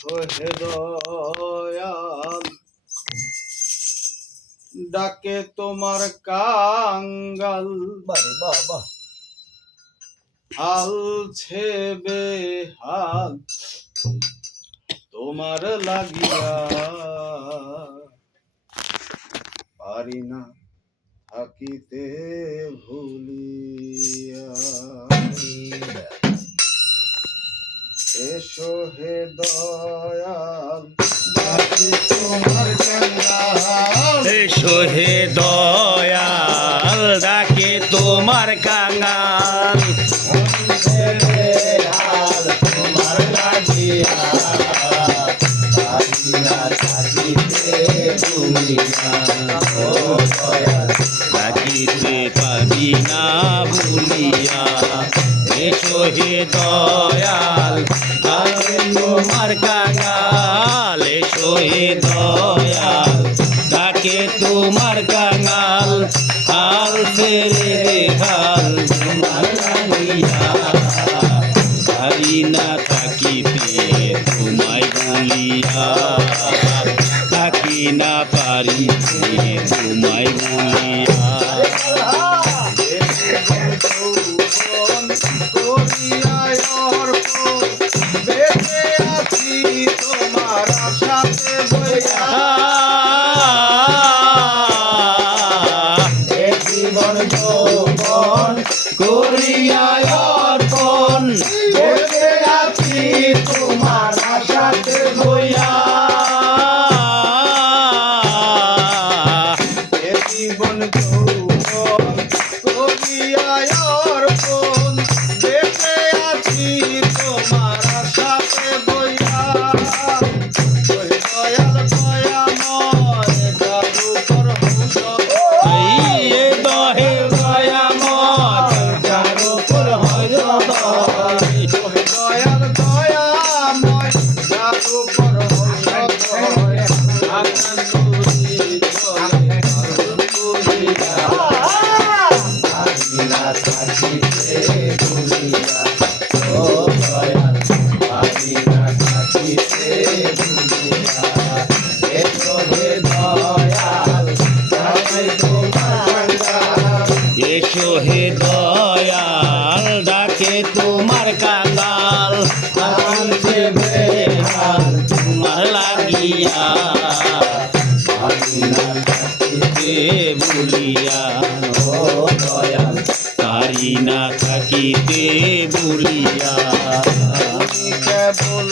হে দয়াল ডাকে তোমার কাঙ্গাল বারে বাবা হাল ছেবে হাল তোমার লাগিয়া পারি না থাকিতে ভুলিয়া এসো হে দয়াল ডাকে তোমার কাঙ্গাল এসো হে দয়াল ডাকে তোমার কাঙ্গাল তোমার লাগিয়া পারি না থাকিতে ভুলিয়া ও দয়াল ডাকিতে পারি না ভুলিয়া এসো হে দয়াল ডাকে তোমার কাঙ্গাল এসো হে দয়াল ডাকে তোমার কাঙ্গাল হাল ছেড়ে দে হাল তোমার লাগিয়া পারি না থাকিতে তোমায় বলিয়া থাকি না পারি তোমায় বলিয়া বেঁচে আছি তোমার সাথে বইয়া জীবন যৌবন করিয়া অর্পণ বেঁচে আছি তোমার সাথে বইয়া জীবন যৌবন করিয়া অর্পণ বেঁচে আছি তোমার সাথে বইয়া ওই দয়াল দয়াময় জাদু করহুস এই দহে দয়াময় যার উপর হয় দয় দয়াল দয়াময় জাদু করহুস এসো হে দয়াল ডাকে তোমার কাঙ্গাল তোমার লাগিয়া বলিয়া পারি না থাকিতে বলিয়া কেবল